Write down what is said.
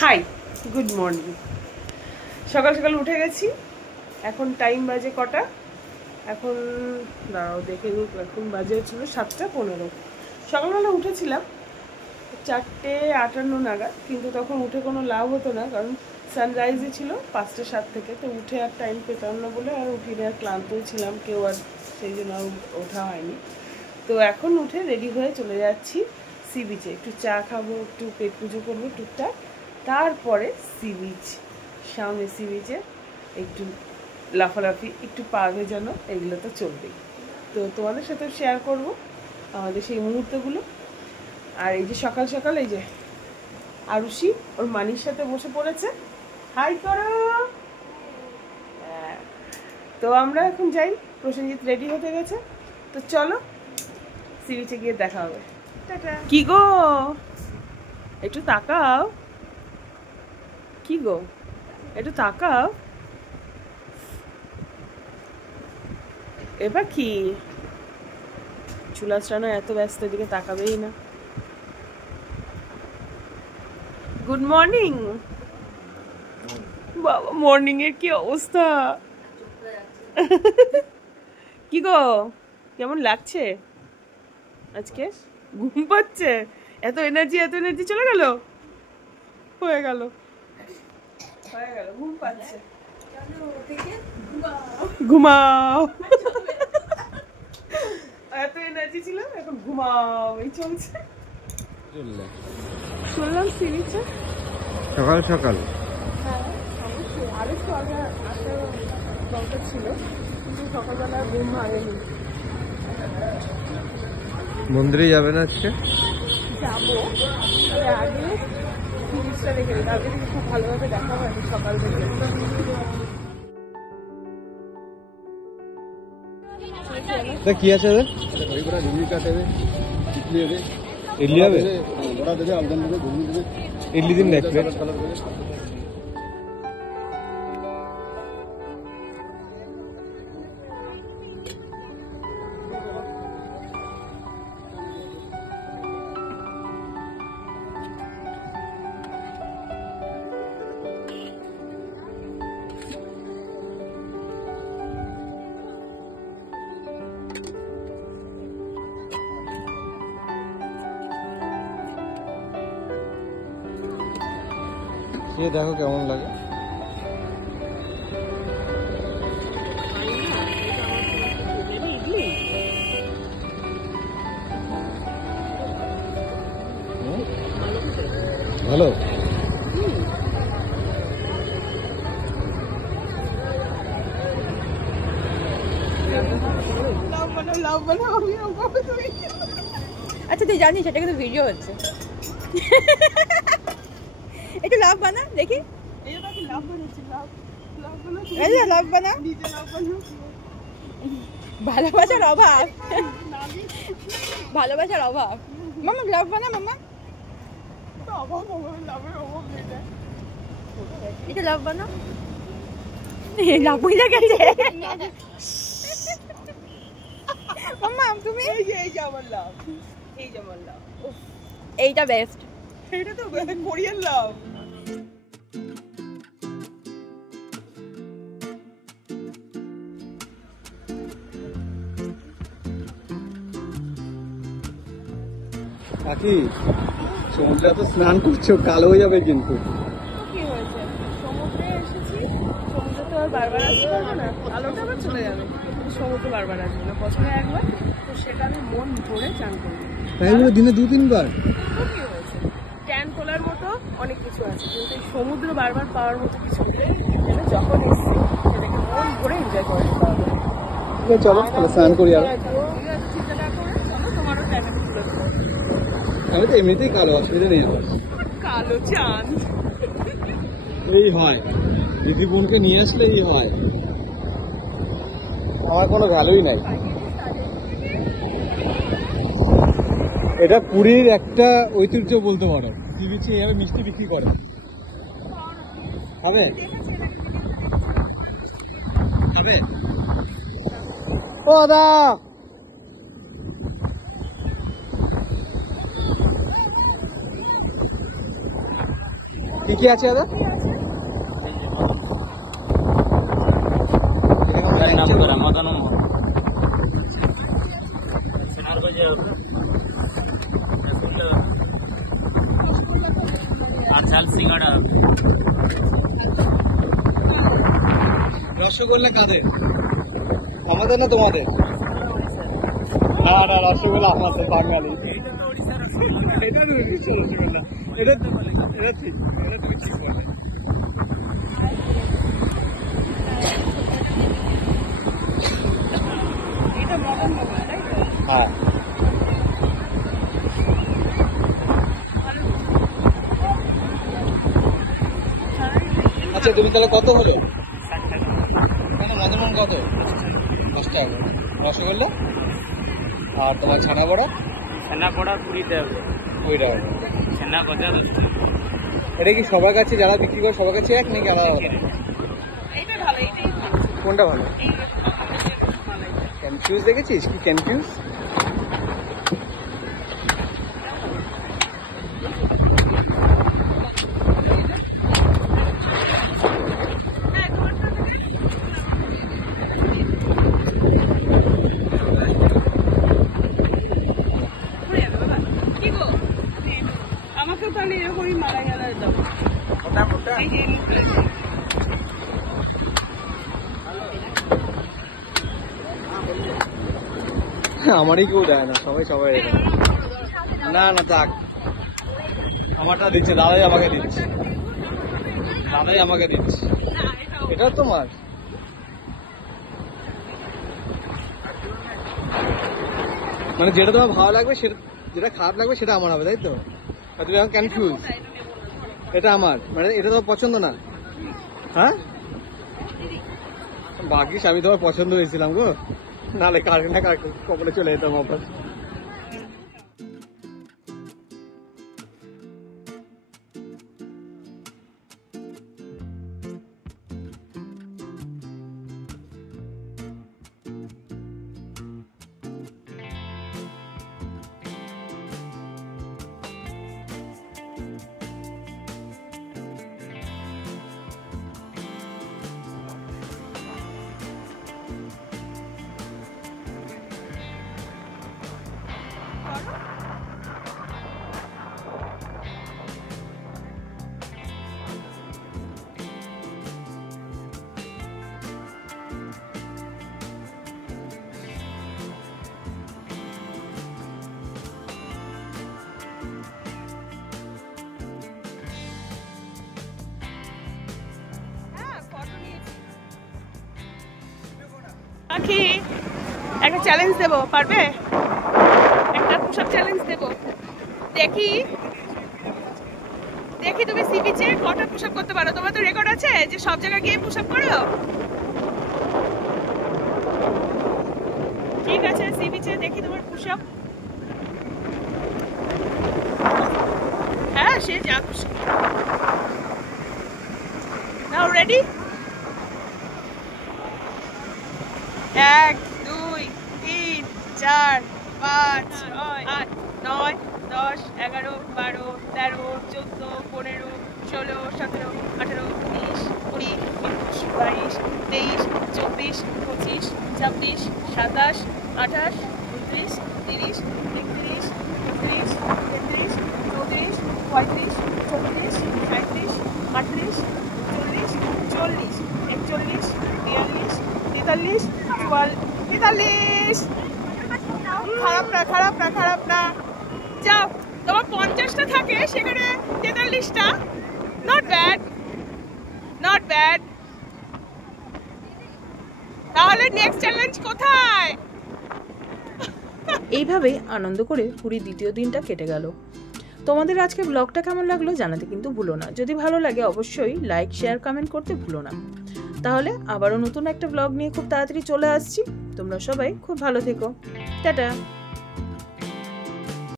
High, good morning. সকাল সকাল উঠে গেছি। এখন টাইম বাজে কটা? এখন দাঁড়াও দেখে নিই। এখন বাজে ছিল 7:15। সকালবেলা উঠেছিলাম 4:58 নাগাদ, কিন্তু তখন উঠে কোনো লাভ হতো না, কারণ সানরাইজই ছিল 5:07 থেকে। তো উঠে আর টাইম পেতাম না বলে আর উঠিনি, আর ক্লান্তই ছিলাম কেউ, আর সেই জন্য আর ওঠা হয়নি। তো এখন উঠে রেডি হয়ে চলে যাচ্ছি সি বিচে। একটু চা খাবো, একটু পেট পুজো করবো টুকটাক, তারপরে সি বিচ, সামনে সি বিচে একটু লাফালাফি, একটু পা ভেজানো, এগুলো তো চলবেই। তো তোমাদের সাথে শেয়ার করব আমাদের সেই মুহূর্তগুলো। আর এই যে সকাল সকাল এই যে আরুষি ওর মানির সাথে বসে পড়েছে, হাই করো। তো আমরা এখন যাই, প্রসেনজিৎ রেডি হতে গেছে, তো চলো সি বিচে গিয়ে দেখা হবে। কি গো, একটু তাকাও। কি গো, একটু তাকাও। এবার কি চুলাচড়ানো এত ব্যস্ত, দিকে তাকাবেই না। গুড মর্নিং বাবা, মর্নিং এর কি অবস্থা। কি গো, কেমন লাগছে আজকে? ঘুম পাচ্ছে? এত এনার্জি চলে গেল, হয়ে গেল ঘুম পাচ্ছে। ঘুমাও, এত এনার্জি ছিল, এখন ঘুমাও, এই চলছে। শুনলাম সি বিচে সকাল সকাল। হ্যাঁ অবশ্যই, আরেকটু আগে আসার দরকার ছিল, কিন্তু সকালবেলা ঘুম ভাঙেনি। মন্দিরে যাবে না আজকে? যাবো, আগে সি বিচটা দেখে নিই, তারপরে খুব ভালোভাবে দেখা হয়নি সকাল থেকে। কি আছে ইডলি হবে, ইডলি দিন এক প্লেট। দেখো কেমন লাগে। ভালো, আচ্ছা তুই জানিস সেটা কিন্তু ভিডিও হচ্ছে। একটু লাভ বানা দেখি, লাভ বানা। ভালোবাসার অভাব, ভালোবাসার অভাব। মামা লাভ বানা, মামা একটু লাভ বানা। লাভ হয়ে গেছে মামা তুমি। এই যে আমার লাভ, এই যে আমার লাভ, এইটা বেস্ট, এটা তো কোরিয়ান লাভ। কাকি সমুদ্রে তো স্নান করছো, কালো হয়ে যাবে কিন্তু। কি হয়েছে, সমুদ্রে এসেছি, সমুদ্রে তো আর বারবার আসতে পারবো না, আলোটা আবার চলে যাবে, কিন্তু সমুদ্রে বারবার আসবে না, বছরে একবার, তো সেটা আমি মন ভরে চান করি। তাই বলে দিনে 2-3 বার? তো কি হয়েছে, ট্যান তোলার মতো অনেক কিছু আছে, কিন্তু এই সমুদ্র বারবার পাওয়ার মতো কিছু নেই। যখন এসছি সেটাকে মন ভরে এনজয় করে নিতে হবে। চলো তাহলে স্নান করি। আর চিন্তা না করে চলো, তোমারও টাইমে তুলে দেবো। আমি তো এমনিতেই কালো, অসুবিধা নেই আমার। কালো চাঁদ এই হয়, দিদি বোনকে নিয়ে আসলে এই হয়, আমার কোনো ভ্যালুই নাই। এটা পুরীর একটা ঐতিহ্য বলতে পারো, সি বিচে এইভাবে মিষ্টি বিক্রি করে। খাবে খাবে ও দা। কি কি আছে দাদা? নাম করা মদন আর ঝাল সিঙ্গাড়া। রসগোল্লা কাদের? আমাদের না তোমাদের? না না, রসগোল্লা আমাদের বাঙালি। এটা তো রসগোল্লা, এটা এটা ঠিক, এটা তুমি ঠিক বলে। হ্যাঁ, আচ্ছা তুমি তাহলে কত হলো? কেন মদনমোহন কত? 10 টাকা। রসগোল্লা আর তোমার ছানা বড়া? ছানা পড়া 20 টাকা। 20 টাকা। ছানা গজা 10 টাকা। এটা কি সবার কাছে যারা বিক্রি করে সবার কাছে এক নাকি আলাদা আলাদা? কোনটা ভালো? কনফিউজ দেখেছিস কি? কনফিউজ আমাকে তাহলে এরকমই মারা গেল দাও। আমারই কেউ দেয় না, সবাই সবাই দেয়। না না থাক, আমারটা দিচ্ছে দাদাই, আমাকে দিচ্ছে দাদাই, আমাকে দিচ্ছে। এটা তোমার? মানে যেটা তোমার ভালো লাগবে সেটা, যেটা খারাপ লাগবে সেটা আমার হবে, তাই তো? আর তুমি এখন কনফিউজ। এটা আমার মানে এটা তোমার পছন্দ না? হ্যাঁ ভাগ্যিস আমি তোমার পছন্দ হয়েছিলাম গো, নাহলে কার না কার কপালে চলে যেতাম আবার। আখি একটা চ্যালেঞ্জ দেবো, পারবে? একটা পুশ আপ চ্যালেঞ্জ দেবো, দেখি দেখি তুমি সি বিচে কটা পুশ আপ করতে পারো। তোমার তো রেকর্ড আছে যে সব জায়গায় গিয়ে পুশ আপ করো। ঠিক আছে, সি বিচে দেখি তোমার পুশ আপ। হ্যাঁ সে যা খুশি। নাও রেডি? 1 2 3 4 5 6 8 9 10 11 12 13 14 15 16 17 18 19 20 21 22 23 24 25 26 27 28 29 30 31 32 33 34 35 36 37 38 39 40 41 42 43 44 খারাপ না, খারাপ না, খারাপ না। যাও, তোমার 50টা থাকে সেখানে 43টা। Not bad, not bad. তাহলে নেক্সট চ্যালেঞ্জ কোথায়? এইভাবেই আনন্দ করে পুরী দ্বিতীয় দিনটা কেটে গেল। তোমাদের আজকে ব্লগটা কেমন লাগলো জানাতে কিন্তু ভুলো না। যদি ভালো লাগে অবশ্যই লাইক শেয়ার কমেন্ট করতে ভুলো না। তাহলে আবারও নতুন একটা ব্লগ নিয়ে খুব তাড়াতাড়ি চলে আসছি। তোমরা সবাই খুব ভালো থেকো। টাটা।